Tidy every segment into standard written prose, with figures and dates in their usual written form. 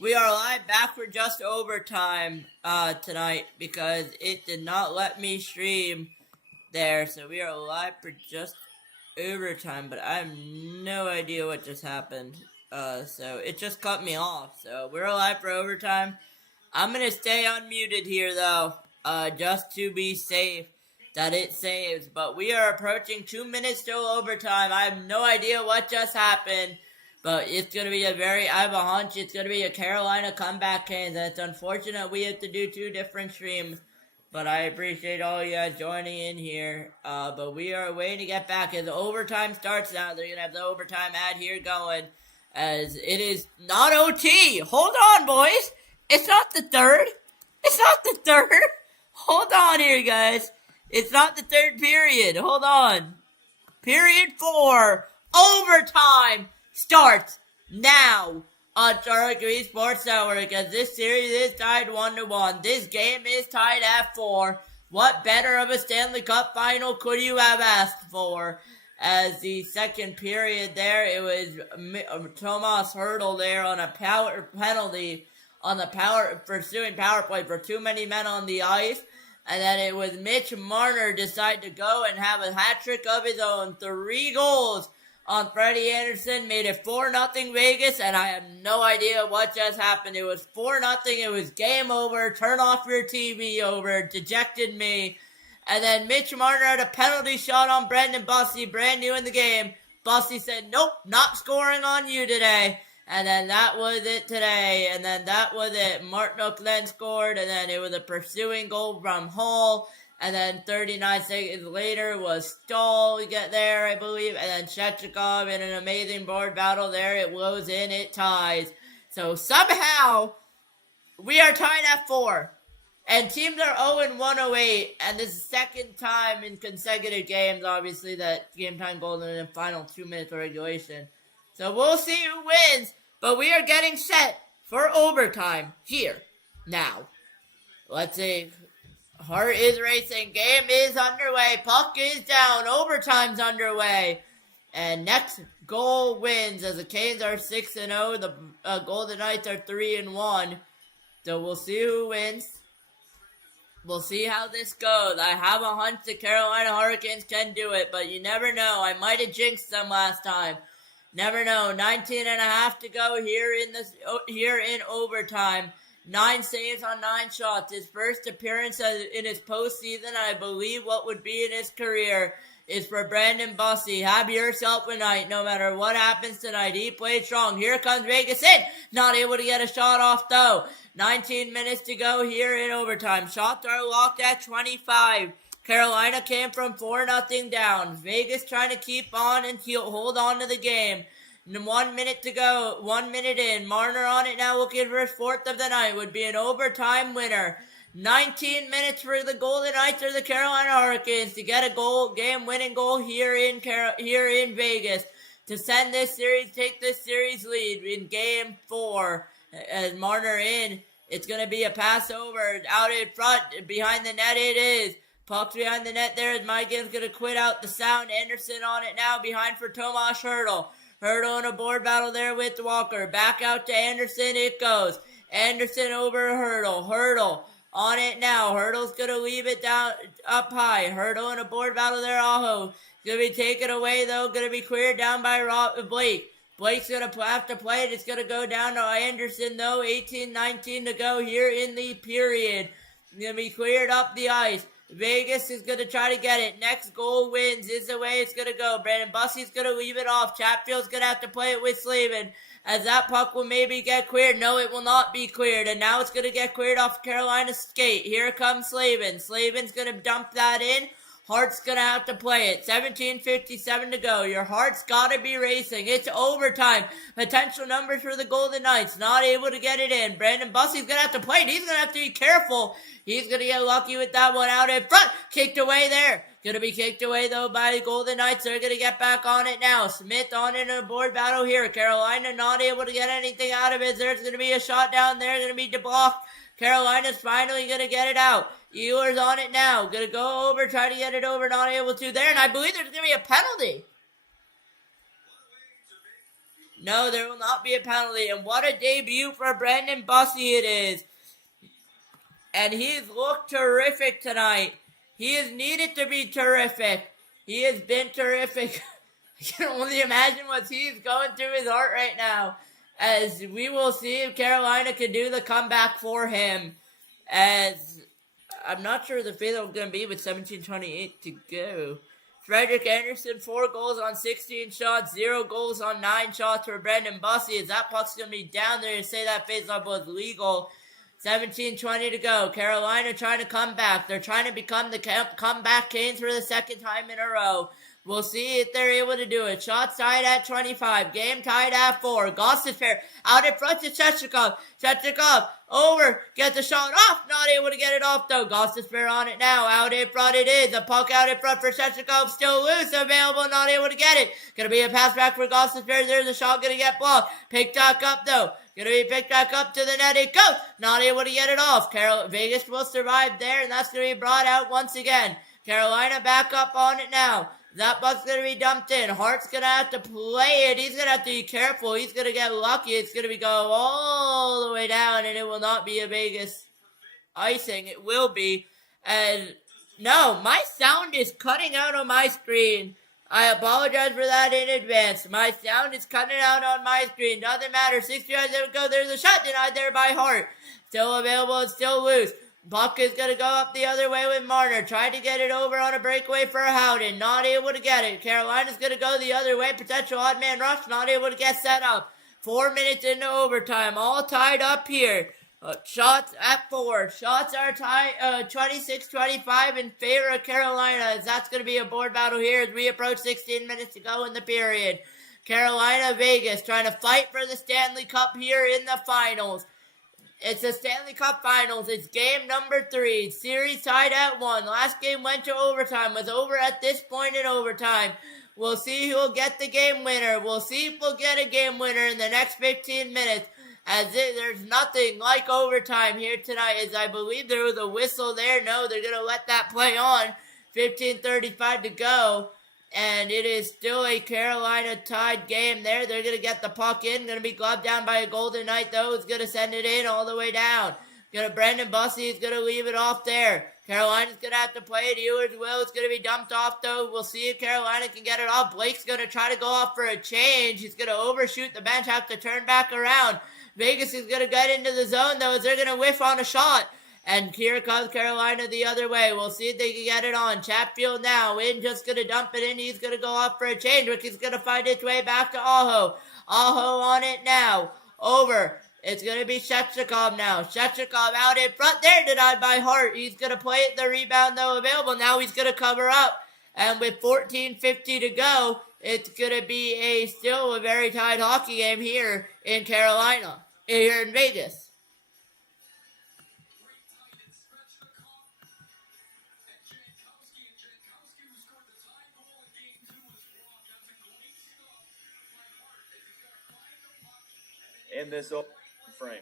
We are live back for just overtime tonight because it did not let me stream there. So we are live for just overtime, but I have no idea what just happened. So it just cut me off. So we're live for overtime. I'm gonna stay unmuted here though, just to be safe that it saves. But we are approaching 2 minutes till overtime. I have no idea what just happened. But it's going to be I have a hunch it's going to be a Carolina comeback Canes. And it's unfortunate we have to do two different streams. But I appreciate all you guys joining in here. But we are waiting to get back as overtime starts now. They're going to have the overtime ad here going. As it is not OT. Hold on, boys. It's not the third. It's not the third. Hold on here, guys. It's not the third period. Hold on. Period 4. Overtime starts now on Sharik Sports Network because this series is tied 1-1. This game is tied at 4. What better of a Stanley Cup final could you have asked for? As the second period there, it was Tomas Hertl there on a power penalty on the pursuing power play for too many men on the ice. And then it was Mitch Marner decide to go and have a hat trick of his own. 3 goals on Freddie Anderson, made it 4-0 Vegas, and I have no idea what just happened. It was 4-0, it was game over, turn off your TV over, dejected me. And then Mitch Marner had a penalty shot on Brendan Bussey, brand new in the game. Bussey said, nope, not scoring on you today. And then that was it today, and then that was it. Martinook then scored, and then it was a pursuing goal from Hall. And then 39 seconds later was Stahl get there, I believe. And then Shechikov in an amazing board battle there. It blows in, it ties. So somehow, we are tied at 4. And teams are 0-108. And this is the second time in consecutive games, obviously, that game time goal in the final 2 minutes of regulation. So we'll see who wins. But we are getting set for overtime here, now. Let's see. Heart is racing. Game is underway. Puck is down. Overtime's underway. And next goal wins as the Canes are 6-0. The Golden Knights are 3-1. So we'll see who wins. We'll see how this goes. I have a hunch the Carolina Hurricanes can do it, but you never know. I might have jinxed them last time. Never know. 19.5 to go here in overtime. 9 saves on 9 shots. His first appearance in his postseason, I believe what would be in his career, is for Brandon Bussey. Have yourself a night, no matter what happens tonight. He played strong. Here comes Vegas in. Not able to get a shot off, though. 19 minutes to go here in overtime. Shots are locked at 25. Carolina came from 4-0 down. Vegas trying to keep on and hold on to the game. 1 minute to go. 1 minute in. Marner on it now, looking for his 4th of the night. Would be an overtime winner. 19 minutes for the Golden Knights or the Carolina Hurricanes to get a game-winning goal here in Vegas to send this series, take this series lead in Game 4. As Marner in, it's going to be a pass over out in front, behind the net it is. Puck's behind the net there as Mike's going to quit out the sound. Anderson on it now, behind for Tomas Hertl. Hertl in a board battle there with Walker. Back out to Anderson it goes. Anderson over Hertl. Hertl on it now. Hertl's going to leave it down up high. Hertl in a board battle there. Aho. Going to be taken away though. Going to be cleared down by Blake. Blake's going to have to play it. It's going to go down to Anderson though. 18-19 to go here in the period. Going to be cleared up the ice. Vegas is going to try to get it. Next goal wins is the way it's going to go. Brandon Bussey's going to leave it off. Chatfield's going to have to play it with Slavin. As that puck will maybe get cleared. No, it will not be cleared. And now it's going to get cleared off Carolina's skate. Here comes Slavin. Slavin's going to dump that in. Hart's going to have to play it. 17:57 to go. Your Hart's got to be racing. It's overtime. Potential numbers for the Golden Knights. Not able to get it in. Brandon Bussey's going to have to play it. He's going to have to be careful. He's going to get lucky with that one out in front. Kicked away there. Going to be kicked away, though, by the Golden Knights. They're going to get back on it now. Smith on it in a board battle here. Carolina not able to get anything out of it. There's going to be a shot down there. Going to be deblocked. Carolina's finally going to get it out. Ehlers on it now. Going to go over, try to get it over, not able to there. And I believe there's going to be a penalty. No, there will not be a penalty. And what a debut for Brandon Bussey it is. And he's looked terrific tonight. He is needed to be terrific. He has been terrific. I can only imagine what he's going through his heart right now. As we will see if Carolina can do the comeback for him. As I'm not sure the fatal is going to be with 17:28 to go. Frederick Anderson, 4 goals on 16 shots, 0 goals on 9 shots for Brandon Bussey. As that puck's going to be down there to say that faceoff was legal. 17:20 to go. Carolina trying to come back. They're trying to become the comeback Canes for the second time in a row. We'll see if they're able to do it. Shots tied at 25. Game tied at 4. Gostisbehere out in front to Shechikov. Shechikov over. Get the shot off. Not able to get it off though. Gostisbehere on it now. Out in front it is. The puck out in front for Shechikov. Still loose. Available. Not able to get it. Gonna be a pass back for Gostisbehere. There's a shot. Gonna get blocked. Picked back up though. Gonna be picked back up to the net. It goes. Not able to get it off. Vegas will survive there. And that's gonna be brought out once again. Carolina back up on it now. That puck's going to be dumped in. Hart's going to have to play it. He's going to have to be careful. He's going to get lucky. It's going to be going all the way down, and it will not be a Vegas icing. It will be. And no, my sound is cutting out on my screen. I apologize for that in advance. My sound is cutting out on my screen. Doesn't matter. 60 yards, there we go. There's a shot denied there by Hart. Still available and still loose. Puck is going to go up the other way with Marner. Tried to get it over on a breakaway for Howden. Not able to get it. Carolina's going to go the other way. Potential odd man rush. Not able to get set up. 4 minutes into overtime. All tied up here. Shots at 4. Shots are tied 26-25 in favor of Carolina. As that's going to be a board battle here as we approach 16 minutes to go in the period. Carolina, Vegas trying to fight for the Stanley Cup here in the finals. It's the Stanley Cup Finals. It's game number 3. Series tied at 1. Last game went to overtime. Was over at this point in overtime. We'll see who will get the game winner. We'll see if we'll get a game winner in the next 15 minutes. There's nothing like overtime here tonight. As I believe there was a whistle there. No, they're going to let that play on. 15:35 to go. And it is still a Carolina tied game there. They're going to get the puck in. Going to be gloved down by a Golden Knight, though. Is going to send it in all the way down. Brandon Bussey is going to leave it off there. Carolina's going to have to play it. Ehlers will. It's going to be dumped off, though. We'll see if Carolina can get it off. Blake's going to try to go off for a change. He's going to overshoot the bench. Have to turn back around. Vegas is going to get into the zone, though, as they're going to whiff on a shot. And here comes Carolina the other way. We'll see if they can get it on. Chatfield now. In just going to dump it in. He's going to go off for a change. Ricky's going to find its way back to Aho. Aho on it now. Over. It's going to be Shechikov now. Shechikov out in front there. Denied by Hart. He's going to play it. The rebound, though, available. Now he's going to cover up. And with 14:50 to go, it's going to be still a very tight hockey game here in Carolina. Here in Vegas. In this open frame.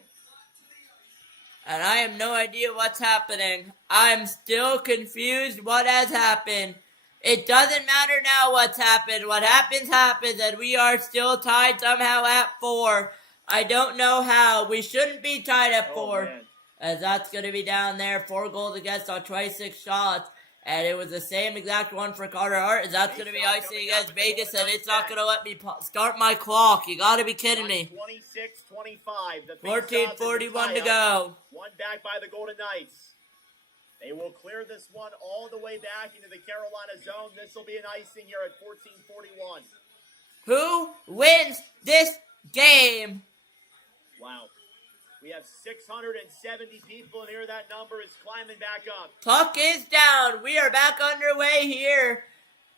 And I have no idea what's happening. I'm still confused what has happened. It doesn't matter now what's happened. What happens, happens, and we are still tied somehow at 4. I don't know how. We shouldn't be tied at 4. Man. As that's going to be down there. 4 goals against on 26 shots. And it was the same exact one for Carter Hart. As that's going to be icing against Vegas. And it's not going to let me start my clock. You got to be kidding me. 26-25. 14:41 to go. One back by the Golden Knights. They will clear this one all the way back into the Carolina zone. This will be an icing here at 14:41. Who wins this game? Wow. We have 670 people in here. That number is climbing back up. Puck is down. We are back underway here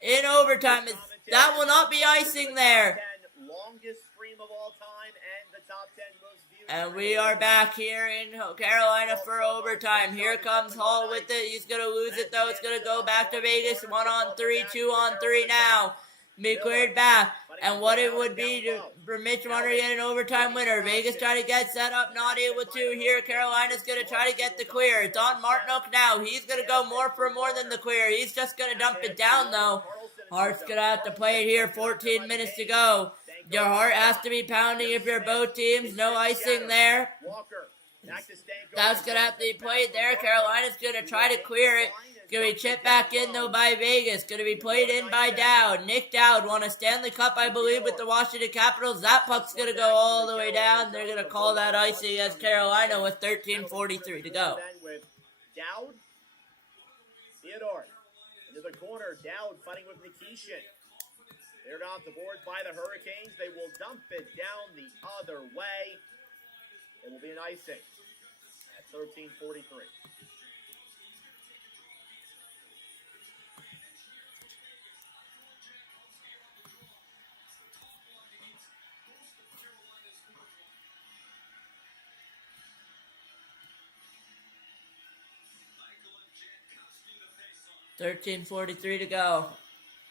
in overtime. That will not be icing there. Longest stream of all time and the top 10 most viewed. And we are back here in Carolina for overtime. Here comes Hall with it. He's going to lose it, though. It's going to go back to Vegas. 1-on-3, 2-on-3 now. Be cleared back. And what it would be for Mitch Marner to get an overtime winner. Vegas trying to get set up, not able to. Here, Carolina's going to try to get the clear. It's on Martinook now. He's going to go more than the clear. He's just going to dump it down, though. Hart's going to have to play it here. 14 minutes to go. Your heart has to be pounding if you're both teams. No icing there. Walker. Back to Stanko. That's going to have to be played there. Carolina's going to try to clear it. Going to be chipped back in, though, by Vegas. Going to be played in by Dowd. Nick Dowd won a Stanley Cup, I believe, with the Washington Capitals. That puck's going to go all the way down. They're going to call that icing as Carolina with 13:43 to go. Dowd. Theodore. Into the corner. Dowd fighting with Nikishin. Cleared off the board by the Hurricanes. They will dump it down the other way. It will be an icing at 13:43. $13:43 to go.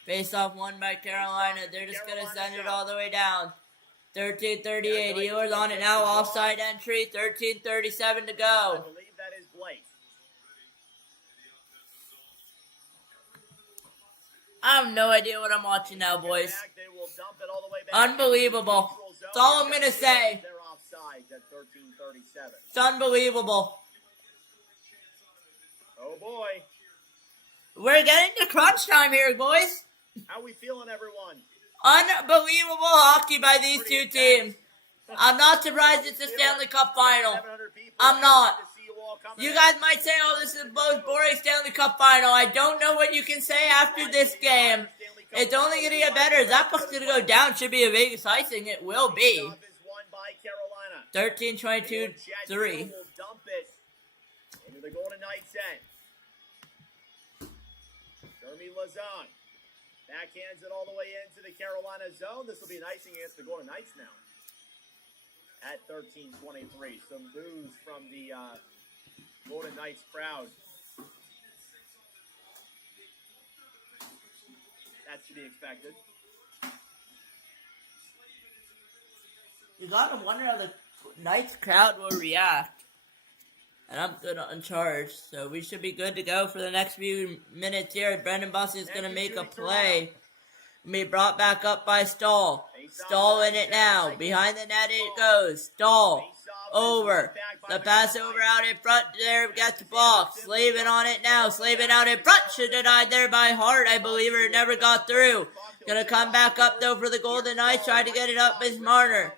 Face-off won by Carolina. They're just going to send it all the way down. 13:38. Ehlers on it now. Offside entry. 13:37 to I go. believe that is Blake. I have no idea what I'm watching now, boys. They will dump it all the way back. Unbelievable. That's all I'm going to say. They're offside at 13:37. It's unbelievable. Oh boy. We're getting to crunch time here, boys. How we feeling, everyone? Unbelievable hockey by these two teams. I'm not surprised it's a Stanley Cup final. I'm not. You guys might say, oh, this is the most boring Stanley Cup final. I don't know what you can say after this game. It's only going to get better. That puck's going to go down. Should be a Vegas icing. It will be. 13:22-3. Into the Golden Knights end. Jeremy Lazon backhands it all the way into the Carolina zone. This will be an icing against the Golden Knights now. At 13:23. Some boos from the Golden Knights crowd. That should be expected. You gotta wonder how the Knights crowd will react. And I'm good on charge, so we should be good to go for the next few minutes here. Brendan Bussey is going to make a play. Be brought back up by Stahl. Stahl in it now. Behind the net it goes. Stahl. Over. The pass over out in front there. Gets blocked. Slavin on it now. Slavin out in front. Should have died there by Hart, I believe, or it never got through. Gonna come back up though for the Golden Knights. Tried to get it up as Marner.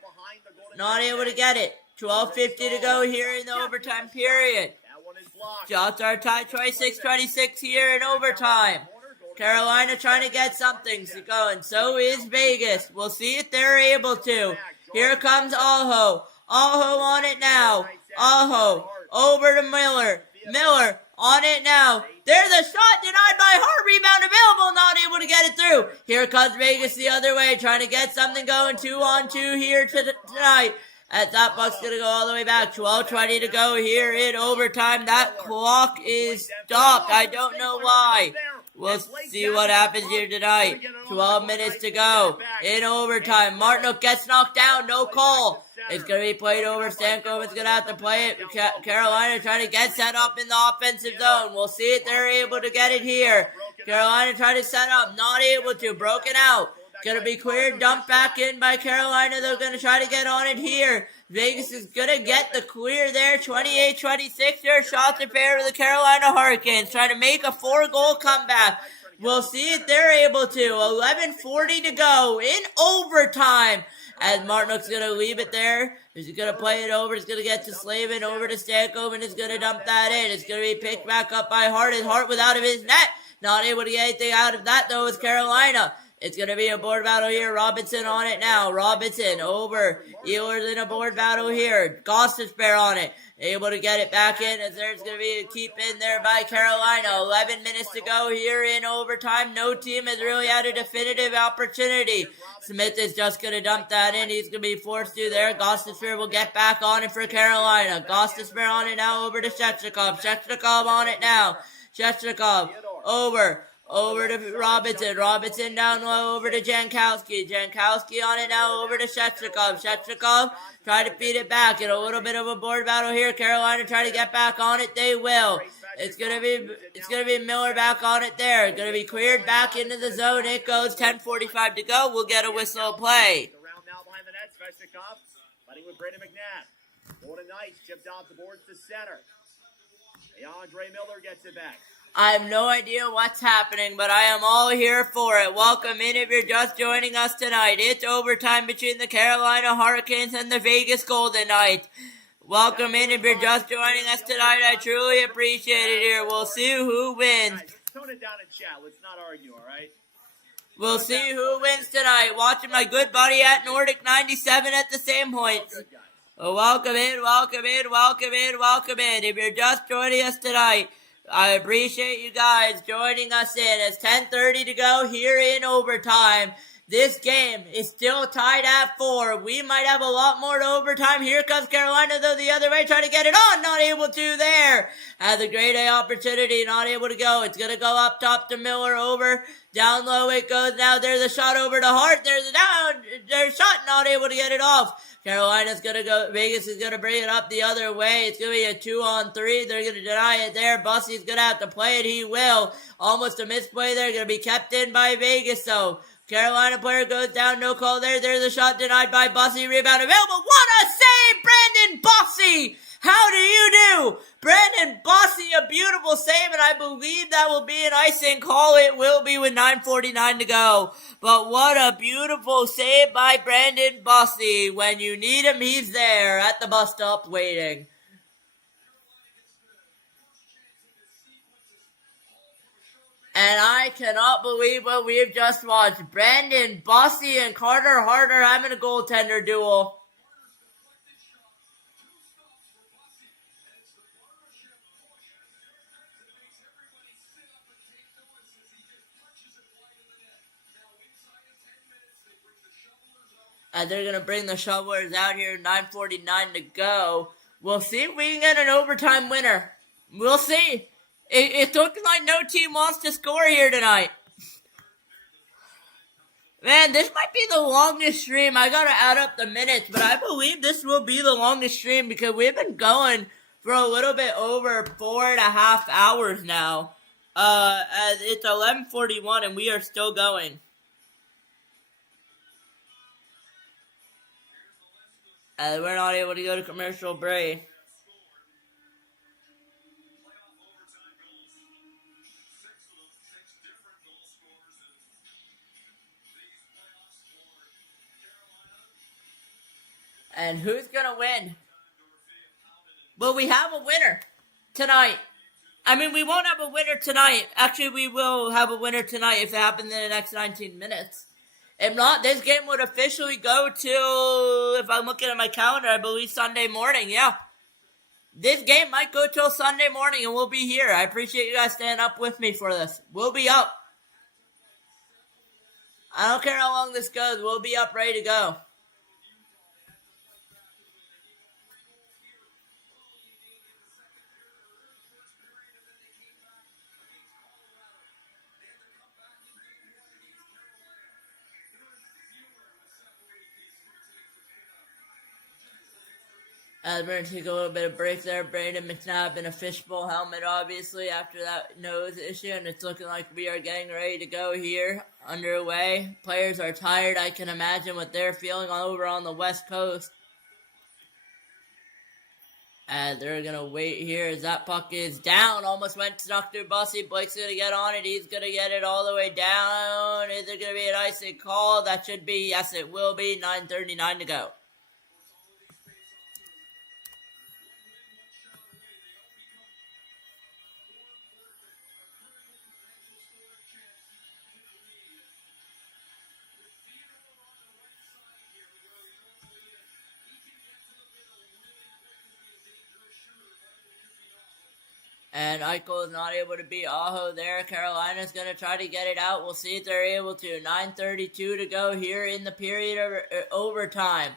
Not able to get it. 12:50 to go here in the overtime period. Shots are tied 26-26 here in overtime. Carolina trying to get something going. So is Vegas. We'll see if they're able to. Here comes Aho. Aho on it now. Aho over to Miller. Miller on it now. There's a shot denied by Hart. Rebound available. Not able to get it through. Here comes Vegas the other way. Trying to get something going. 2-on-2 here tonight. As that puck's going to go all the way back. 12:20 to go here in overtime. That clock is stopped. I don't know why. We'll see what happens here tonight. 12 minutes to go in overtime. Martinook gets knocked down. No call. It's going to be played over. Stankoven's going to have to play it. Carolina trying to get set up in the offensive zone. We'll see if they're able to get it here. Carolina trying to set up. Not able to. Broken out. Going to be cleared, dumped back in by Carolina. They're going to try to get on it here. Vegas is going to get the clear there. 28-26. Their shots in favor of the Carolina Hurricanes. Trying to make a 4-goal comeback. We'll see if they're able to. 11:40 to go in overtime. As Martinook's going to leave it there. He's going to play it over. He's going to get to Slavin. Over to Stankoven. He's going to dump that in. It's going to be picked back up by Hart. His Hart was out of his net. Not able to get anything out of that, though, with Carolina. It's going to be a board battle here. Robinson on it now. Robinson over. Ehlers in a board battle here. Gostisbehere on it. Able to get it back in as there's going to be a keep in there by Carolina. 11 minutes to go here in overtime. No team has really had a definitive opportunity. Smith is just going to dump that in. He's going to be forced to there. Gostisbehere will get back on it for Carolina. Gostisbehere on it now over to Shechnikov. Shechnikov on it now. Shechnikov over to Robinson. Robinson down low over to Jankowski. Jankowski on it now over to Shechnikov. Shechnikov try to feed it back in a little bit of a board battle here. Carolina try to get back on it. They will. It's gonna be Miller back on it there. Gonna be cleared back into the zone. It goes. 10:45 to go. We'll get a whistle play. Sveshnikov fighting with Brandon McNabb. Golden Knights chipped off the boards to center. Andre Miller gets it back. I have no idea what's happening, but I am all here for it. Welcome in if you're just joining us tonight. It's overtime between the Carolina Hurricanes and the Vegas Golden Knights. Welcome in if you're just joining us tonight. I truly appreciate it here. We'll see who wins. Guys, tone it down in chat. Let's not argue, all right? We'll see who wins tonight. Watching my good buddy at Nordic 97 at the same point. Welcome in, welcome in, welcome in, welcome in. If you're just joining us tonight, I appreciate you guys joining us in. It's 10:30 to go here in overtime. This game is still tied at 4. We might have a lot more to overtime. Here comes Carolina, though, the other way, trying to get it on. Not able to there. Has a great A opportunity, not able to go. It's going to go up top to Miller, over. Down low it goes now. There's a shot over to Hart. There's a shot, not able to get it off. Carolina's going to go. Vegas is going to bring it up the other way. It's going to be a 2-on-3. They're going to deny it there. Bussy's going to have to play it. He will. Almost a misplay there. Going to be kept in by Vegas, though. Carolina player goes down, no call there. There's a shot denied by Bussy. Rebound available. What a save, Brandon Bussy! How do you do? Brandon Bussy, a beautiful save, and I believe that will be an icing call. It will be with 9:49 to go. But what a beautiful save by Brandon Bussy. When you need him, he's there at the bus stop waiting. And I cannot believe what we've just watched. Brandon Bussy and Carter Hart are having a goaltender duel. And they're going to bring the shovelers out here, 9:49 to go. We'll see if we can get an overtime winner. We'll see. It's looking like no team wants to score here tonight. Man, this might be the longest stream. I gotta add up the minutes, but I believe this will be the longest stream because we've been going for a little bit over 4.5 hours now. As it's 11:41 and we are still going. We're not able to go to commercial break. And who's going to win? Well, we have a winner tonight. I mean, we won't have a winner tonight. Actually, we will have a winner tonight if it happens in the next 19 minutes. If not, this game would officially go till, if I'm looking at my calendar, I believe Sunday morning, yeah. This game might go till Sunday morning and we'll be here. I appreciate you guys staying up with me for this. We'll be up. I don't care how long this goes. We'll be up ready to go. We're going to take a little bit of break there. Brandon McNabb in a fishbowl helmet, obviously, after that nose issue. And it's looking like we are getting ready to go here, underway. Players are tired. I can imagine what they're feeling all over on the West Coast. And they're going to wait here as that puck is down. Almost went snuck through Bussy. Blake's going to get on it. He's going to get it all the way down. Is there going to be an icing call? That should be, yes, it will be. 9:39 to go. And Eichel is not able to beat Aho there. Carolina's going to try to get it out. We'll see if they're able to. 9:32 to go here in the period of overtime.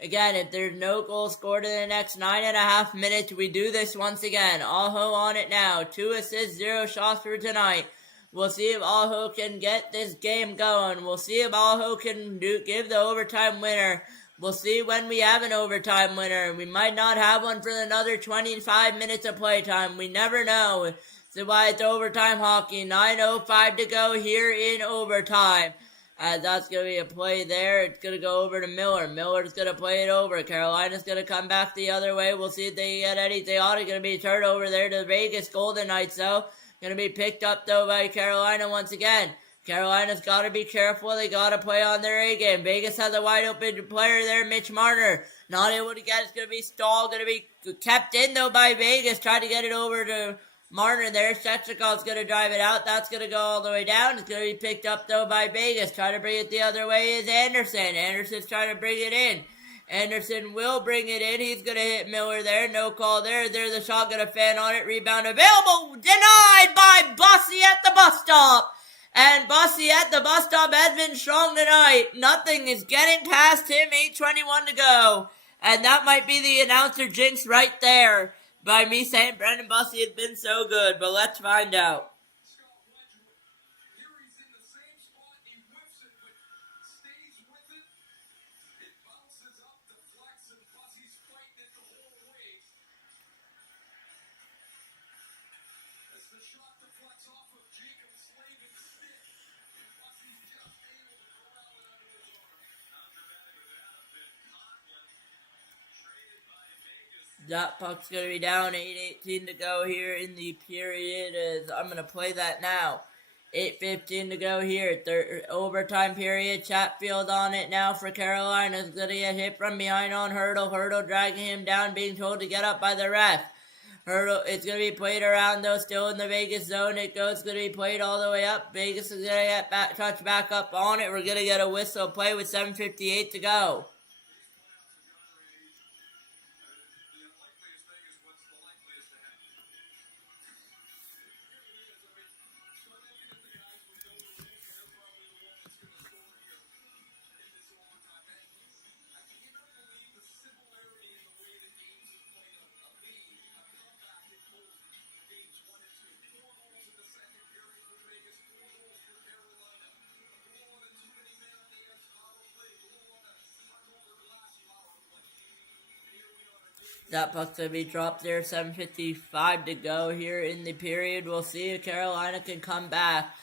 Again, if there's no goal scored in the next 9.5 minutes, we do this once again. Aho on it now. 2 assists, 0 shots for tonight. We'll see if Aho can get this game going. We'll see if Aho can give the overtime winner. We'll see when we have an overtime winner. We might not have one for another 25 minutes of playtime. We never know. That's why it's overtime hockey. 9:05 to go here in overtime. That's going to be a play there. It's going to go over to Miller. Miller's going to play it over. Carolina's going to come back the other way. We'll see if they get anything on it. Going to be turned over there to the Vegas Golden Knights, though. Going to be picked up, though, by Carolina once again. Carolina's got to be careful. They got to play on their A game. Vegas has a wide open player there, Mitch Marner. Not able to get it. It's going to be stalled. Going to be kept in, though, by Vegas. Trying to get it over to Marner there. Shechikov's going to drive it out. That's going to go all the way down. It's going to be picked up, though, by Vegas. Trying to bring it the other way is Anderson. Anderson's trying to bring it in. Anderson will bring it in. He's going to hit Miller there. No call there. There's a shot going to fan on it. Rebound available. Denied by Bussy at the bus stop. And Bussy at the bus stop has been strong tonight. Nothing is getting past him. 8:21 to go. And that might be the announcer jinx right there by me saying Brendan Bussy has been so good. But let's find out. That puck's going to be down. 8:18 to go here in the period. I'm going to play that now. 8:15 to go here. Overtime period. Chatfield on it now for Carolina. Is going to get hit from behind on Hurdle. Hurdle dragging him down, being told to get up by the ref. Hurdle, it's going to be played around, though, still in the Vegas zone. It goes, going to be played all the way up. Vegas is going to get touch back up on it. We're going to get a whistle play with 7:58 to go. That puck's going to be dropped there. 7:55 to go here in the period. We'll see if Carolina can come back.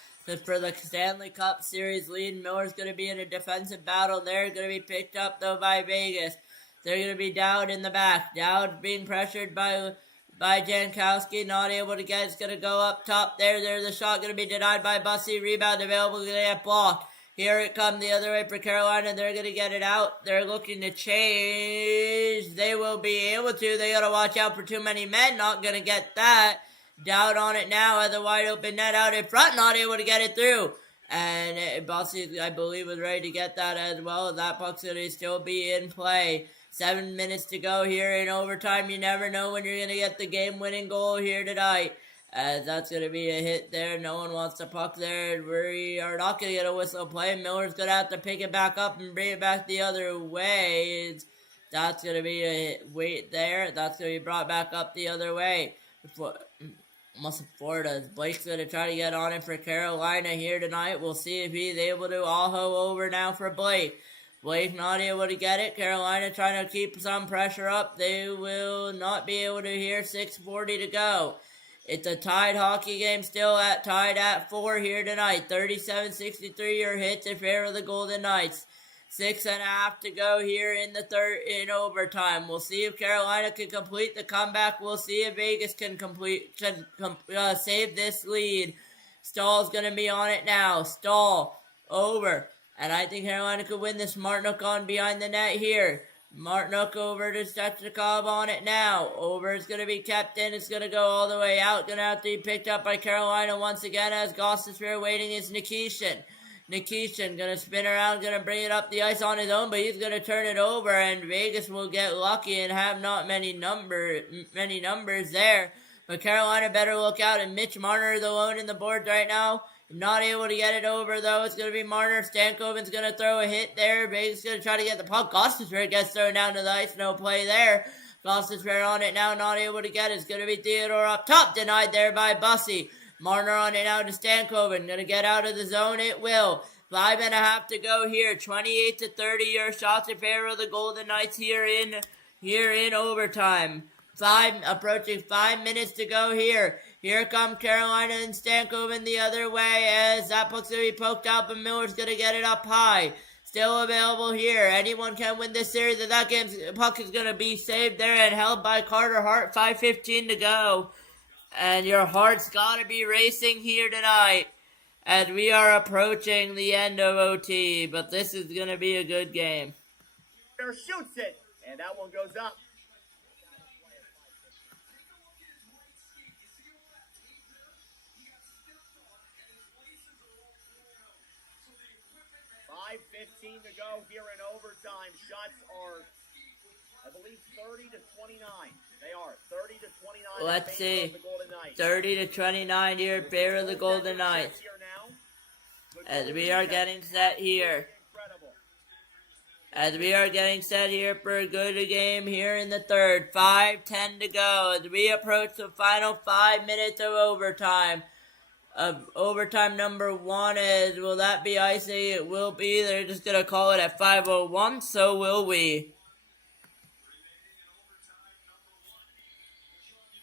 For the Stanley Cup Series lead, Miller's going to be in a defensive battle there. Going to be picked up, though, by Vegas. They're going to be Dowd in the back. Dowd being pressured by Jankowski. Not able to get it. It's going to go up top there. There's a shot going to be denied by Bussy. Rebound available. Going to get blocked. Here it comes the other way for Carolina. They're going to get it out. They're looking to change. They will be able to. They got to watch out for too many men. Not going to get that. Dowd on it now. Has a wide open net out in front. Not able to get it through. And Bussy, I believe, was ready to get that as well. That puck's going to still be in play. 7 minutes to go here in overtime. You never know when you're going to get the game-winning goal here tonight. That's going to be a hit there. No one wants the puck there. We are not going to get a whistle play. Miller's going to have to pick it back up and bring it back the other way. That's going to be a wait there. That's going to be brought back up the other way. Almost Florida. Blake's going to try to get on it for Carolina here tonight. We'll see if he's able to Aho over now for Blake. Blake not able to get it. Carolina trying to keep some pressure up. They will not be able to here. 6:40 to go. It's a tied hockey game still tied at 4 here tonight. 37-63 your hits in favor of the Golden Knights. 6.5 to go here in the third in overtime. We'll see if Carolina can complete the comeback. We'll see if Vegas can save this lead. Stahl's going to be on it now. Stahl over. And I think Carolina could win this. Martinook on behind the net here. Martinook over to Stechnikov on it now. Over is going to be kept in. It's going to go all the way out. Going to have to be picked up by Carolina once again as Gostisbehere waiting is Nikishin. Nikishin going to spin around, going to bring it up the ice on his own, but he's going to turn it over, and Vegas will get lucky and have not many numbers there. But Carolina better look out, and Mitch Marner is alone in the boards right now. Not able to get it over, though. It's going to be Marner. Stankoven's going to throw a hit there. Vegas going to try to get the puck. Gostisbehere gets thrown down to the ice. No play there. Gostisbehere on it now. Not able to get it. It's going to be Theodore up top. Denied there by Bussy. Marner on it now to Stankoven. Going to get out of the zone. It will. 5.5 to go here. 28-30 your shots in favor of the Golden Knights here in overtime. approaching 5 minutes to go here. Here come Carolina and Stankoven the other way as that puck's going to be poked out, but Miller's going to get it up high. Still available here. Anyone can win this series. That game's puck is going to be saved there and held by Carter Hart. 5:15 to go. And your heart's got to be racing here tonight as we are approaching the end of OT. But this is going to be a good game. Shoots it, and that one goes up. $5:15 to go here in overtime. Shots are, I believe, 30-29. They are 30-29. Let's see. 30-29 here in favor of the Golden Knights. As we are getting set here. As we are getting set here for a good game here in the third. 5:10 to go as we approach the final 5 minutes of overtime. Overtime number 1 is, will that be icy? It will be. They're just going to call it at 5:01, so will we.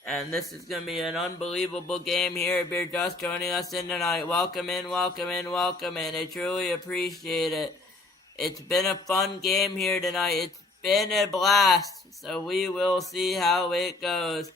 And this is going to be an unbelievable game here. If you're just joining us in tonight, welcome in, welcome in, welcome in. I truly appreciate it. It's been a fun game here tonight. It's been a blast. So we will see how it goes.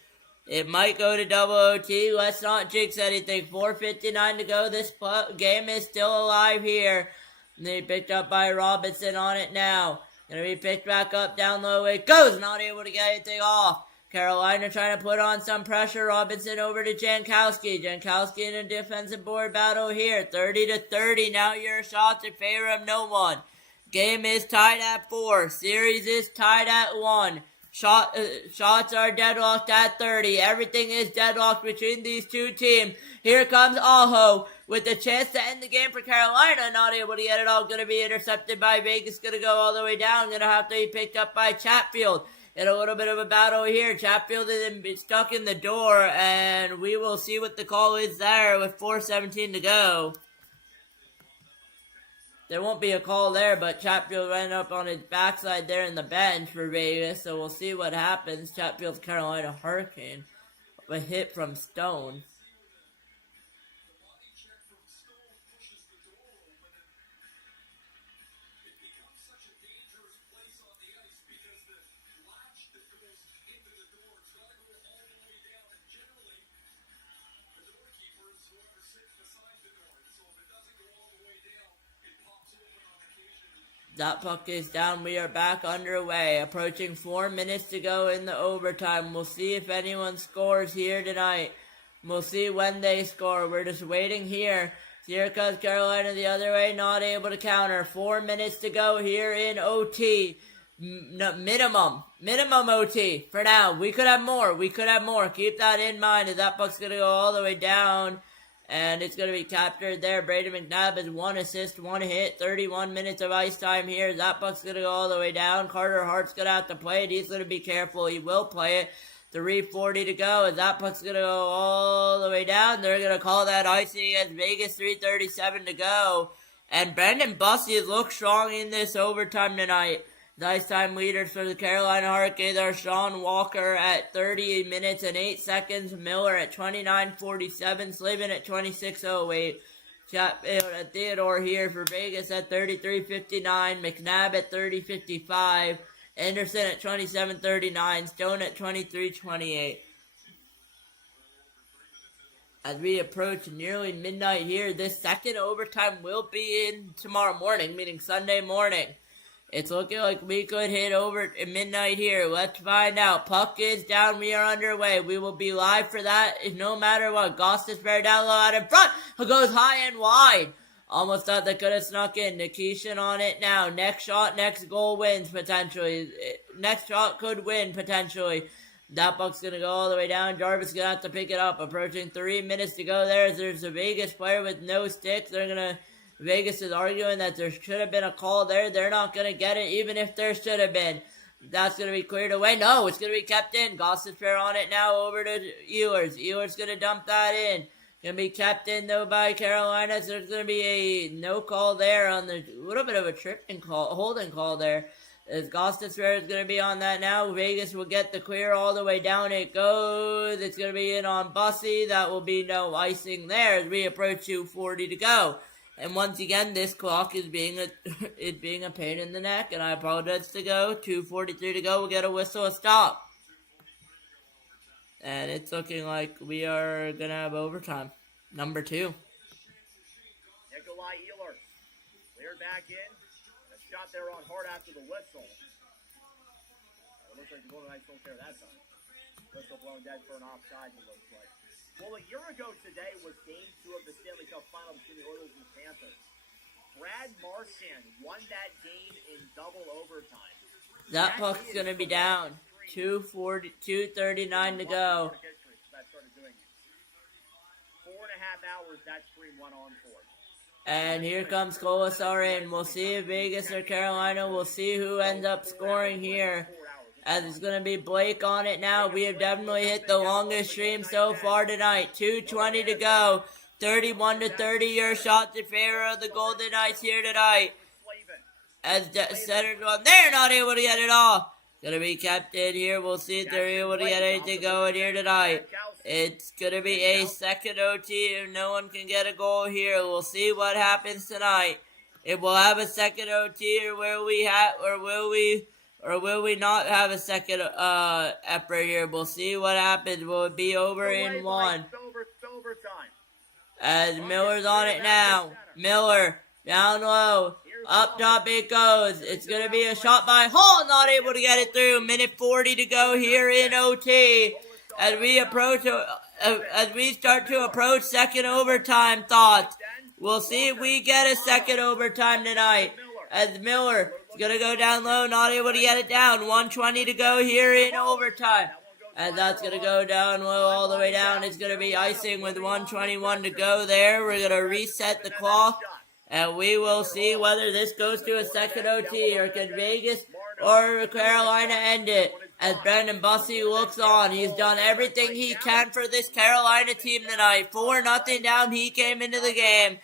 It might go to double OT. Let's not jinx anything. 4:59 to go. This game is still alive here. And they picked up by Robinson on it now. Gonna be picked back up, down low. It goes. Not able to get anything off. Carolina trying to put on some pressure. Robinson over to Jankowski. Jankowski in a defensive board battle here. 30-30. Now your shots in favor of no one. Game is tied at 4. Series is tied at 1. Shots are deadlocked at 30. Everything is deadlocked between these two teams. Here comes Aho with the chance to end the game for Carolina. Not able to get it all. Going to be intercepted by Vegas. Going to go all the way down. Going to have to be picked up by Chatfield. In a little bit of a battle here. Chatfield is stuck in the door. And we will see what the call is there with 4:17 to go. There won't be a call there, but Chatfield ran up on his backside there in the bench for Vegas, so we'll see what happens. Chatfield's Carolina Hurricane. A hit from Stone. That puck is down. We are back underway. Approaching 4 minutes to go in the overtime. We'll see if anyone scores here tonight. We'll see when they score. We're just waiting here. Here comes Carolina the other way. Not able to counter. 4 minutes to go here in OT. Minimum OT for now. We could have more. Keep that in mind as that puck's going to go all the way down. And it's going to be captured there. Brady McNabb has 1 assist, 1 hit, 31 minutes of ice time here. That puck's going to go all the way down. Carter Hart's going to have to play it. He's going to be careful. He will play it. 3:40 to go. And that puck's going to go all the way down. They're going to call that icy as Vegas. 3:37 to go. And Brendan Bussey looks strong in this overtime tonight. The ice time leaders for the Carolina Hurricanes are Sean Walker at 30 minutes and 8 seconds, Miller at 29:47, Slavin at 26:08, Theodore here for Vegas at 33:59, McNabb at 30:55, Anderson at 27:39, Stone at 23:28. As we approach nearly midnight here, this second overtime will be in tomorrow morning, meaning Sunday morning. It's looking like we could hit over at midnight here. Let's find out. Puck is down. We are underway. We will be live for that no matter what. Gostisbehere down low out in front. It goes high and wide. Almost thought they could have snuck in. Nikishin on it now. Next shot, next goal wins potentially. Next shot could win potentially. That puck's going to go all the way down. Jarvis going to have to pick it up. Approaching 3 minutes to go there. There's a Vegas player with no sticks. Vegas is arguing that there should have been a call there. They're not going to get it, even if there should have been. That's going to be cleared away. No, it's going to be kept in. Gostisbehere on it now over to Ehlers. Ehlers going to dump that in. Going to be kept in, though, by Carolina. So there's going to be a no call there on the little bit of a tripping call, holding call there. As Gostisbehere is going to be on that now. Vegas will get the clear all the way down. It goes. It's going to be in on Bussy. That will be no icing there as we approach 2:40 to go. And once again, this clock is being a pain in the neck, and I apologize to go. 2:43 to go. We'll get a whistle, a stop. And it's looking like we are going to have overtime. Number 2. Nikolai Ehlers cleared back in. A shot there on hard after the whistle. It looks like the Golden Knights don't care that time. Whistle blown dead for an offside, it looks like. Well, a year ago today was Game 2 of the Stanley Cup Final between the Oilers and Panthers. Brad Marchand won that game in double overtime. That puck's going to be down. 2:39 to go. That started doing it. 4.5 hours that stream went on for. And here comes Colasar in. We'll see if Vegas or Carolina. We'll see who ends up scoring here. As it's going to be Blake on it now. We have definitely hit the longest stream so far tonight. 2:20 to go. 31-30 your shots in favor of the Golden Knights here tonight. As centered one, they're not able to get it all. Going to be kept in here. We'll see if they're able to get anything going here tonight. It's going to be a second OT if no one can get a goal here. We'll see what happens tonight. If we'll have a second OT or will we not have a second effort here? We'll see what happens. Will it be over in 1? As Miller's on it now. Miller down low. Up top it goes. It's going to be a shot by Hall. Not able to get it through. Minute 40 to go here in OT. As we start to approach second overtime thoughts. We'll see if we get a second overtime tonight. As Miller is going to go down low. Not able to get it down. 1:20 to go here in overtime. And that's going to go down low all the way down. It's going to be icing with 1:21 to go there. We're going to reset the clock. And we will see whether this goes to a second OT or can Vegas or Carolina end it. As Brandon Bussy looks on, he's done everything he can for this Carolina team tonight. 4-0 down, he came into the game.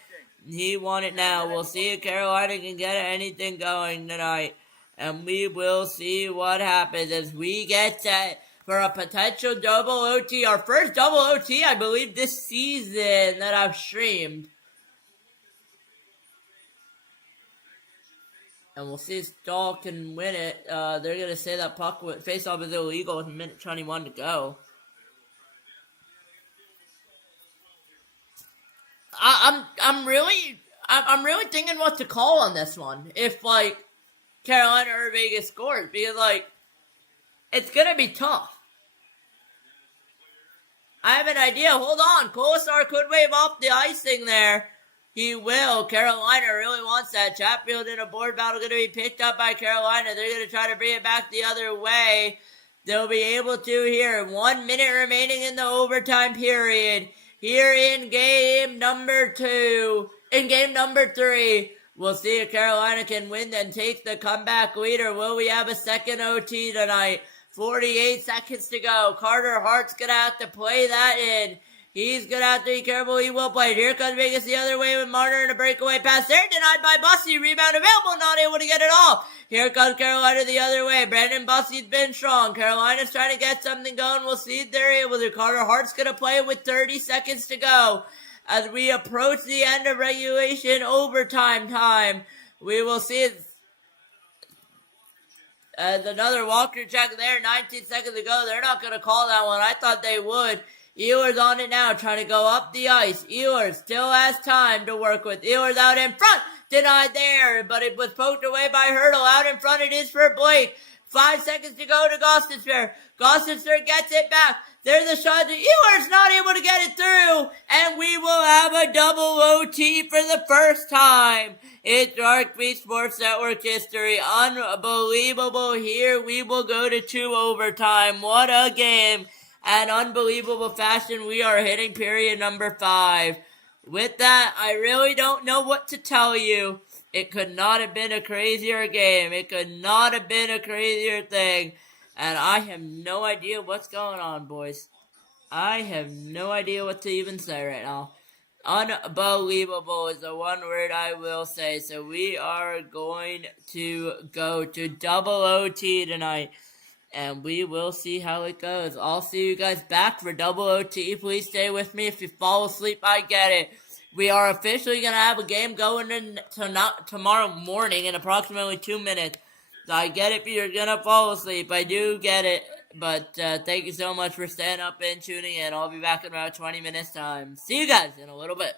He won it now. We'll see if Carolina can get anything going tonight. And we will see what happens as we get set for a potential double OT. Our first double OT, I believe, this season that I've streamed. And we'll see if Stahl can win it. They're going to say that puck face-off is illegal with a minute 21 to go. I'm really thinking what to call on this one. If, like, Carolina or Vegas scores. Because, it's going to be tough. I have an idea. Hold on. Colasar could wave off the icing there. He will. Carolina really wants that. Chatfield in a board battle going to be picked up by Carolina. They're going to try to bring it back the other way. They'll be able to here. 1 minute remaining in the overtime period. Here in game number 2. In game number 3. We'll see if Carolina can win and take the comeback leader. Will we have a second OT tonight? 48 seconds to go. Carter Hart's going to have to play that in. He's going to have to be careful. He will play it. Here comes Vegas the other way with Marner and a breakaway pass there. Denied by Bussy. Rebound available. Not able to get it off. Here comes Carolina the other way. Brandon Bussy's been strong. Carolina's trying to get something going. We'll see if they're able to. Carter Hart's going to play it with 30 seconds to go. As we approach the end of regulation overtime time, we will see as another Walker check there. 19 seconds to go. They're not going to call that one. I thought they would. Ehlers on it now, trying to go up the ice. Ehlers still has time to work with. Ehlers out in front. Denied there, but it was poked away by Hurdle. Out in front it is for Blake. 5 seconds to go to Gostisbehere. Gostisbehere gets it back. There's a shot to Ehlers, not able to get it through. And we will have a double OT for the first time. It's Dark Beat Sports Network history. Unbelievable here. We will go to 2 overtime. What a game. And unbelievable fashion, we are hitting period number 5. With that, I really don't know what to tell you. It could not have been a crazier game. It could not have been a crazier thing. And I have no idea what's going on, boys. I have no idea what to even say right now. unbelievable is the one word I will say. So we are going to go to double OT tonight, and we will see how it goes. I'll see you guys back for double OT. Please stay with me. If you fall asleep, I get it. We are officially going to have a game going in tomorrow morning in approximately 2 minutes. So I get it if you're going to fall asleep. I do get it. But thank you so much for staying up and tuning in. I'll be back in about 20 minutes time. See you guys in a little bit.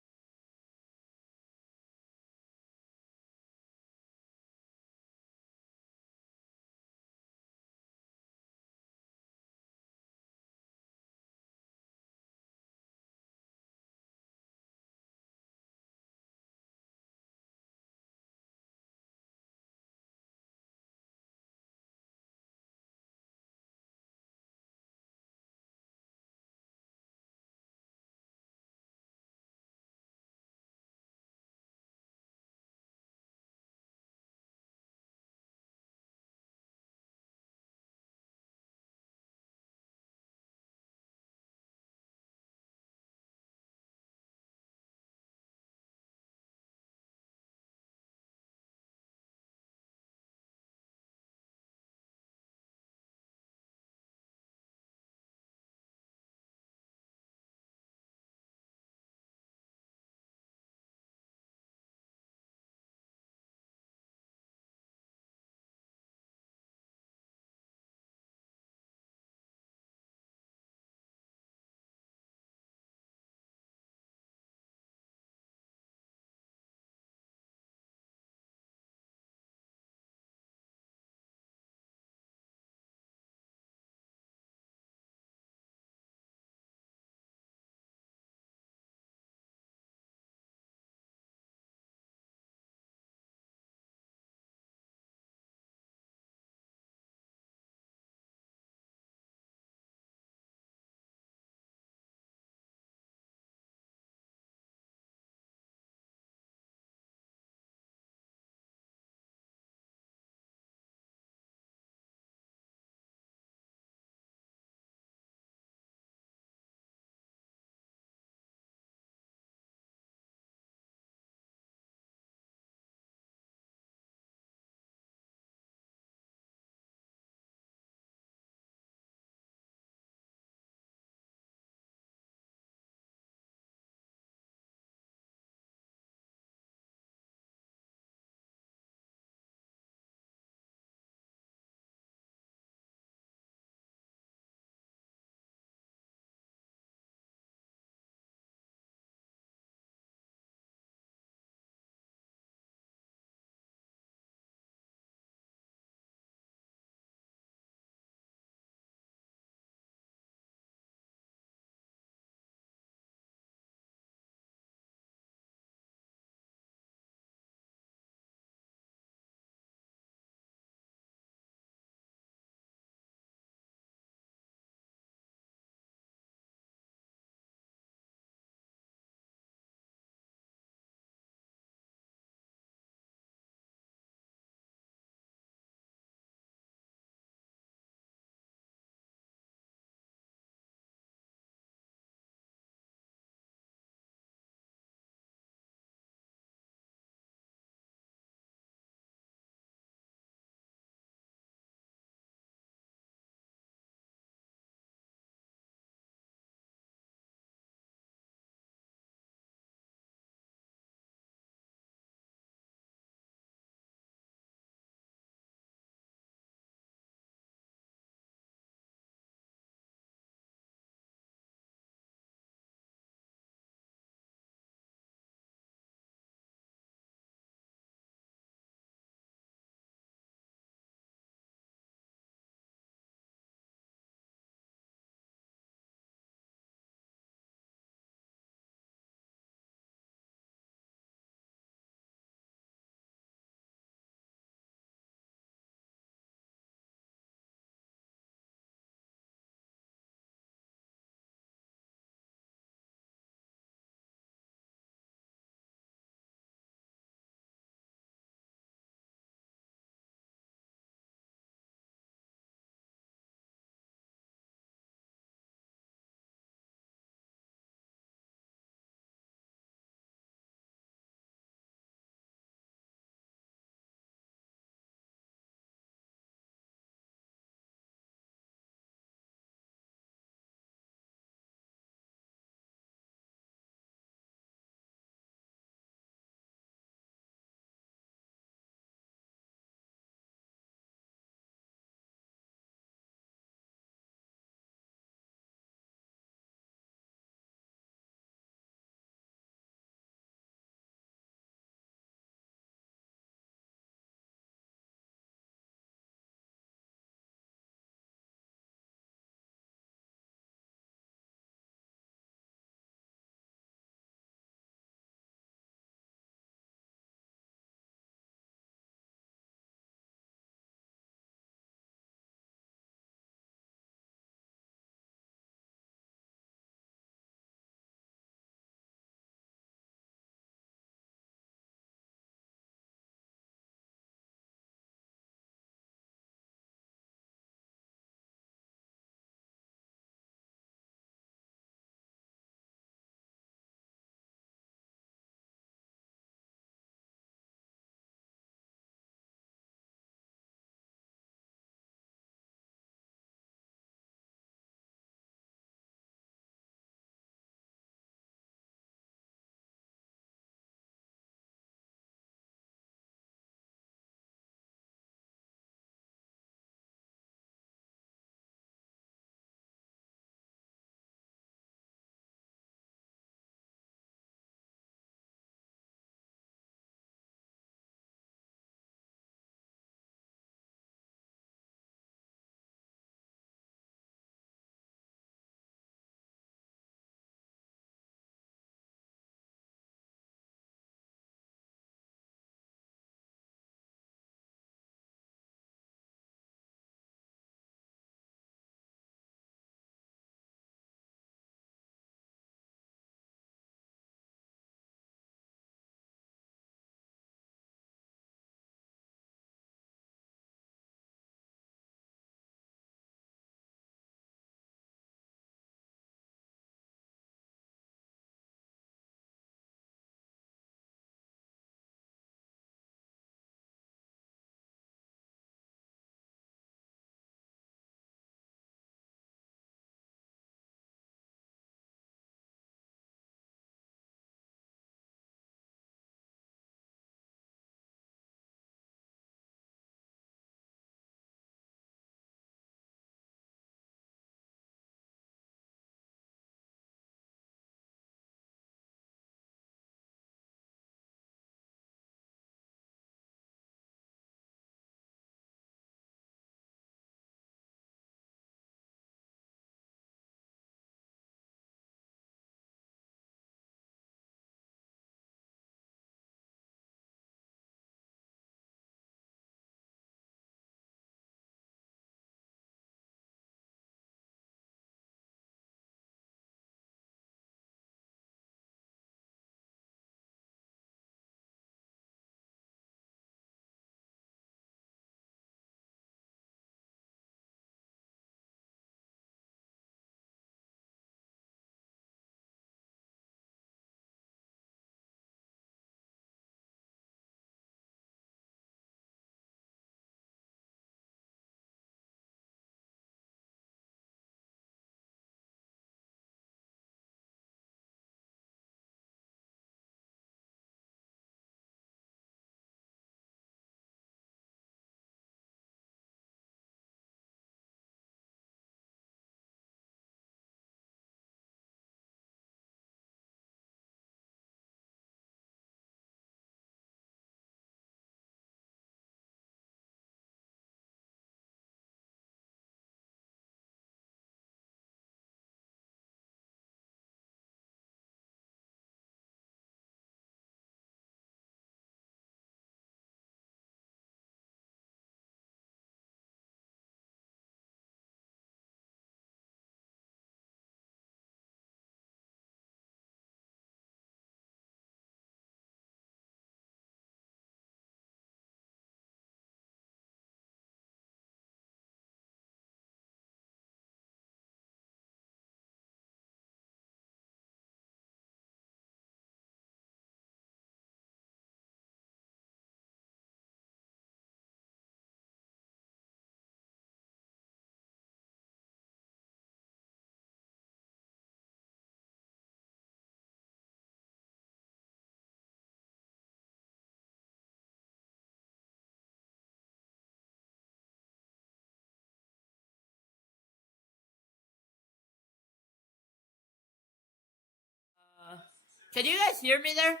Can you guys hear me there?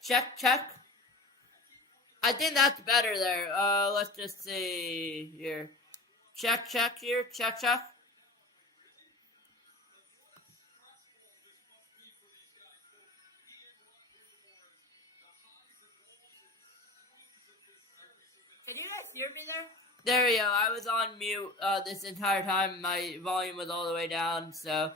Check, check. I think that's better there. Let's just see here. Check, check here. Check, check. Can you guys hear me there? There we go. I was on mute this entire time. My volume was all the way down. So,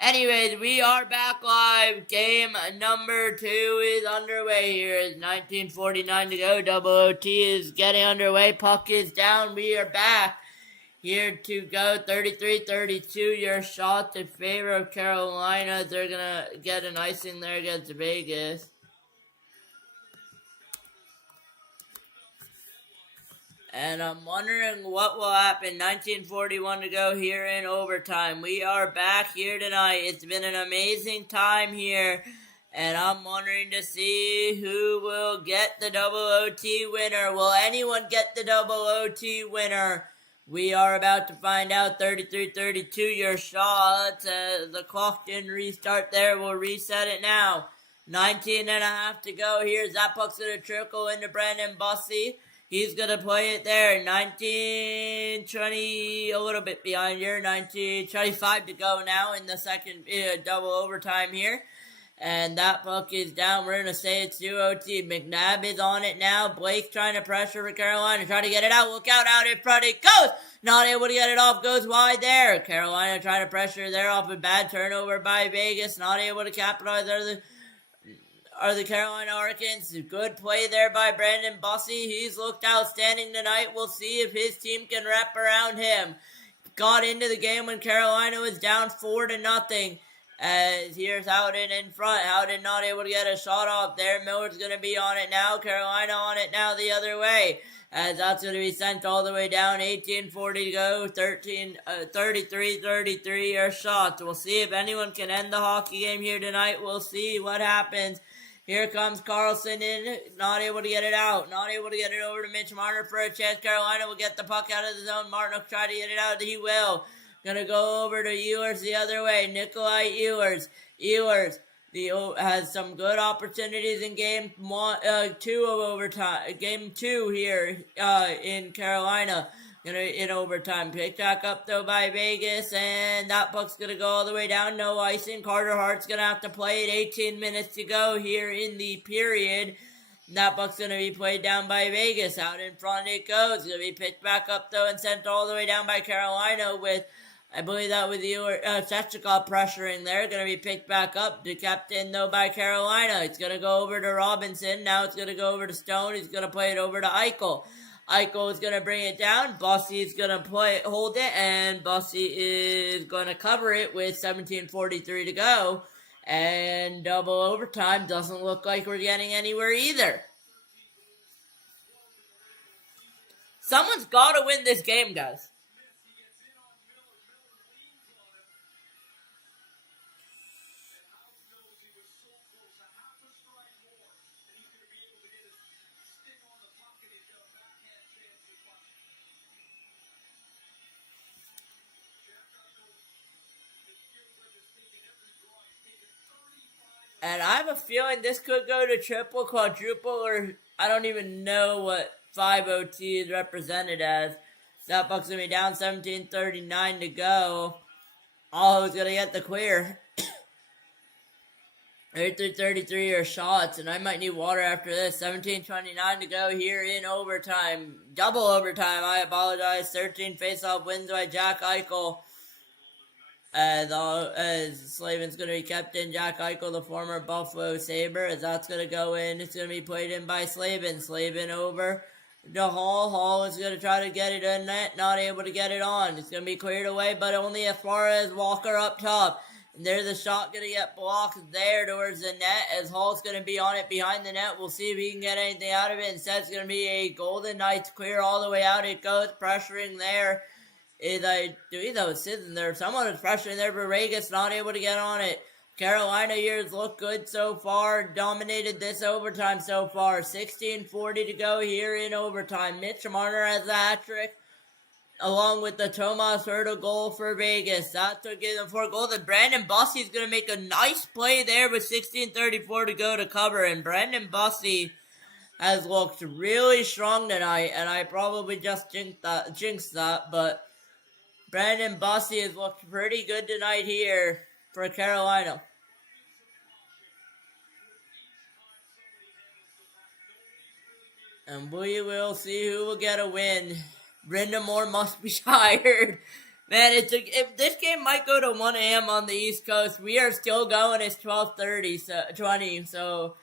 anyways, we are back live. Game number 2 is underway here. It's 19:49 to go. Double OT is getting underway. Puck is down. We are back here to go. 33-32. Your shots in favor of Carolina. They're going to get an icing there against Vegas. And I'm wondering what will happen. 19:41 to go here in overtime. We are back here tonight. It's been an amazing time here. And I'm wondering to see who will get the double OT winner. Will anyone get the double OT winner? We are about to find out. 33-32 your shots. The clock didn't restart there. We'll reset it now. 19 and a half to go here. That puck's going to trickle into Brandon Bussey. He's going to play it there. 19-20, a little bit behind here. 19-25 to go now in the second double overtime here. And that puck is down. We're going to say it's 2-OT. McNabb is on it now. Blake trying to pressure for Carolina. Trying to get it out. Look out in front. It goes. Not able to get it off. Goes wide there. Carolina trying to pressure there off a bad turnover by Vegas. Not able to capitalize there. Are the Carolina Hurricanes. Good play there by Brandon Bussey. He's looked outstanding tonight. We'll see if his team can wrap around him. Got into the game when Carolina was down 4-0. As here's Howden in front. Howden not able to get a shot off there. Miller's going to be on it now. Carolina on it now the other way. As that's going to be sent all the way down. 18:40 to go. 33-33 your shots. We'll see if anyone can end the hockey game here tonight. We'll see what happens. Here comes Carlson in, not able to get it out, not able to get it over to Mitch Marner for a chance. Carolina will get the puck out of the zone. Martin will try to get it out. He will. Gonna go over to Ewers the other way. Nikolai Ewers. Ewers has some good opportunities in game 2 of overtime. Game 2 here in Carolina. In overtime. Picked back up though by Vegas, and that puck's gonna go all the way down. No icing. Carter Hart's gonna have to play it. 18 minutes to go here in the period. That puck's gonna be played down by Vegas. Out in front it goes. Gonna be picked back up though and sent all the way down by Carolina with, I believe that was Sechikov pressuring there. Gonna be picked back up. The captain though by Carolina. It's gonna go over to Robinson. Now it's gonna go over to Stone. He's gonna play it over to Eichel. Eichel is going to bring it down. Bussey is going to hold it, and Bussey is going to cover it with 17:43 to go. And double overtime doesn't look like we're getting anywhere either. Someone's got to win this game, guys. And I have a feeling this could go to triple, quadruple, or I don't even know what 5 OT is represented as. That puck's going to be down. 17:39 to go. All who's going to get the clear. 33-33 are shots, and I might need water after this. 17:29 to go here in overtime. Double overtime, I apologize. 13 face-off wins by Jack Eichel. As Slavin's going to be kept in. Jack Eichel, the former Buffalo Sabre, as that's going to go in. It's going to be played in by Slavin. Slavin over to Hall. Hall is going to try to get it in net. Not able to get it on. It's going to be cleared away, but only as far as Walker up top. And there's a shot going to get blocked there towards the net as Hall's going to be on it behind the net. We'll see if he can get anything out of it. Instead, it's going to be a Golden Knights clear all the way out. It goes, pressuring there. Sitting there. Someone was pressuring there, but Vegas not able to get on it. Carolina years look good so far. Dominated this overtime so far. 16:40 to go here in overtime. Mitch Marner has the hat trick. along with the Tomas Hertl goal for Vegas. That took in the 4 goals. And Brandon Bussey is going to make a nice play there with 16:34 to go to cover. And Brandon Bussey has looked really strong tonight. And I probably just jinxed that. But Brandon Bussey has looked pretty good tonight here for Carolina. And we will see who will get a win. Brindamore must be tired. Man, if this game might go to 1 a.m. on the East Coast. We are still going. It's 12:20, so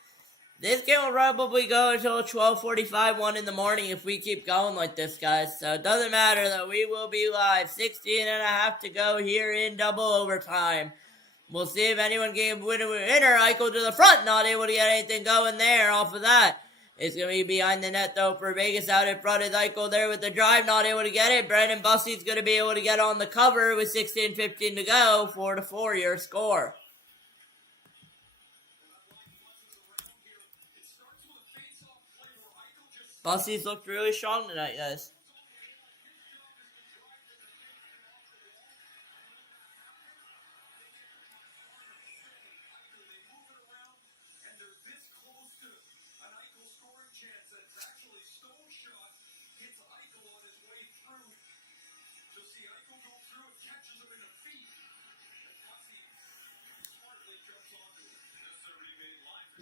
this game will probably go until 12:45, 1 in the morning if we keep going like this, guys. So it doesn't matter, though. We will be live. 16.5 to go here in double overtime. We'll see if anyone can win a winner. Eichel to the front, not able to get anything going there off of that. It's going to be behind the net, though, for Vegas. Out in front is Eichel there with the drive, not able to get it. Brandon Bussey's going to be able to get on the cover with 16:15 to go. 4-4 your score. Bussey's looked really strong tonight, guys.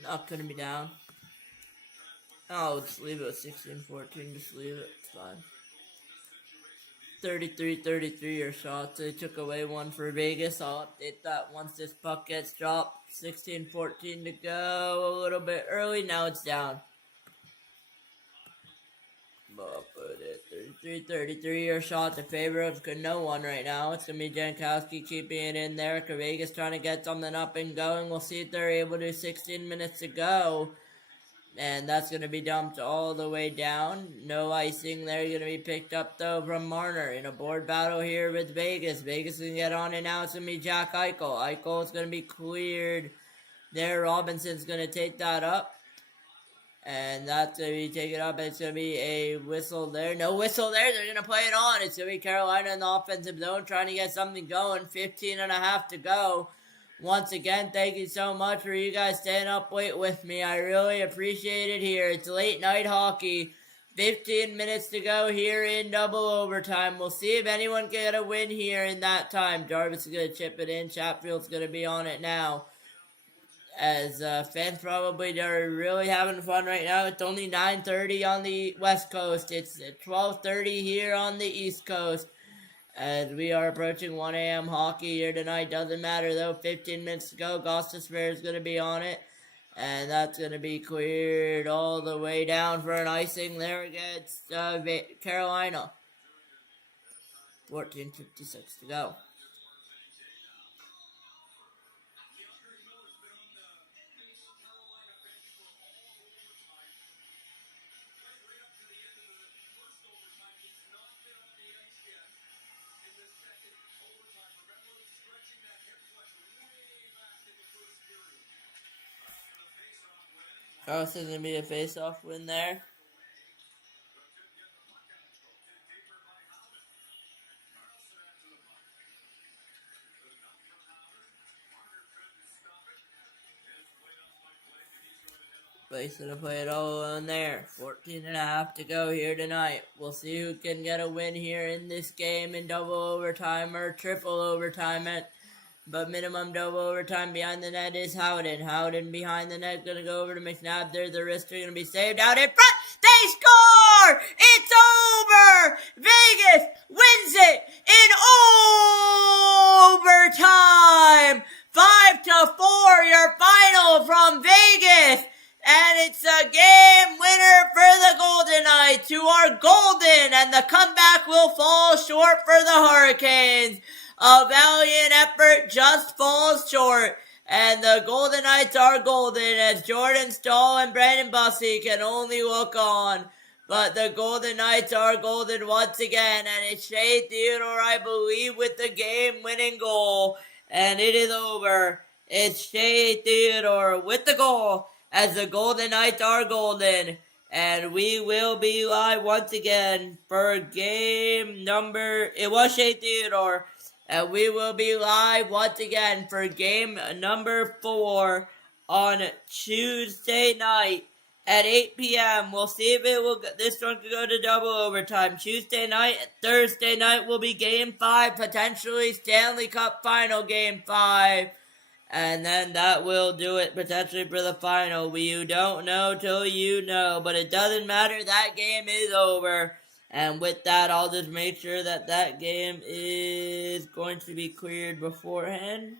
Not going to be down. Oh, just leave it at 16-14. Just leave it. It's fine. 33-33 your shots. They took away one for Vegas. I'll update that once this puck gets dropped. 16-14 to go. A little bit early. Now it's down. I'll put it 33-33 your shot in favor of no one right now. It's going to be Jankowski keeping it in there. Vegas trying to get something up and going. We'll see if they're able to. 16 minutes to go. And that's going to be dumped all the way down. No icing there. Going to be picked up, though, from Marner in a board battle here with Vegas. Vegas can get on it now. It's going to be Jack Eichel. Eichel is going to be cleared there. Robinson's going to take that up. And that's going to be taken up. It's going to be a whistle there. No whistle there. They're going to play it on. It's going to be Carolina in the offensive zone trying to get something going. 15.5 to go. Once again, thank you so much for you guys staying up late with me. I really appreciate it here. It's late night hockey. 15 minutes to go here in double overtime. We'll see if anyone can get a win here in that time. Jarvis is going to chip it in. Chatfield's going to be on it now. As fans probably are really having fun right now. It's only 9:30 on the West Coast. It's 12:30 here on the East Coast. As we are approaching 1 a.m. hockey here tonight. Doesn't matter, though. 15 minutes to go. Gostisbehere is going to be on it. And that's going to be cleared all the way down for an icing there against Carolina. 14:56 to go. Carlson's going to be a face-off win there. But he's going to play it all on there. 14.5 to go here tonight. We'll see who can get a win here in this game in double overtime or triple overtime. But minimum double overtime behind the net is Howden. Howden behind the net, going to go over to McNabb. There's the wrister going to be saved out in front. They score! It's over! Vegas wins it in overtime! 5-4, your final from Vegas. And it's a game winner for the Golden Knights, who are golden, and the comeback will fall short for the Hurricanes. A valiant effort just falls short, and the Golden Knights are golden as Jordan Stahl and Brandon Bussey can only look on. But the Golden Knights are golden once again, and it's Shea Theodore, I believe, with the game-winning goal, and it is over. It's Shea Theodore with the goal as the Golden Knights are golden. And we will be live once again for game number... It was Shea Theodore. And we will be live once again for game number 4 on Tuesday night at 8 p.m. We'll see if this one could go to double overtime. Tuesday night, Thursday night will be game 5, potentially Stanley Cup final game 5. And then that will do it potentially for the final. You don't know till you know, but it doesn't matter. That game is over. And with that, I'll just make sure that that game is going to be cleared beforehand.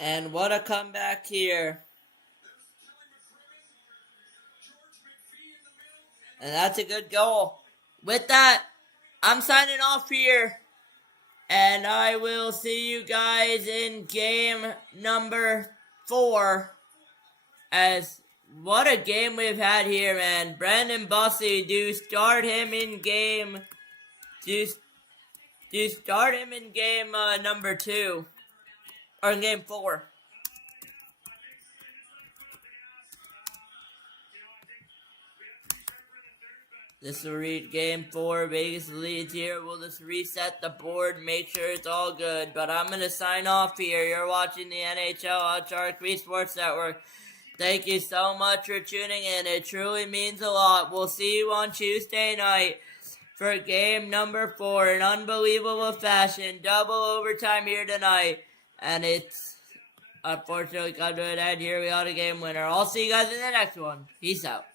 And what a comeback here. And that's a good goal. With that, I'm signing off here. And I will see you guys in game number 4. As what a game we've had here, man. Brandon Bussey, do start him in game... Do start him in game number 2. Or in game 4. This will read game 4. Vegas leads here. We'll just reset the board, make sure it's all good. But I'm going to sign off here. You're watching the NHL on Sharik Sports Network. Thank you so much for tuning in. It truly means a lot. We'll see you on Tuesday night for game number 4 in unbelievable fashion. Double overtime here tonight. And it's unfortunately come to an end. Here we are, a game winner. I'll see you guys in the next one. Peace out.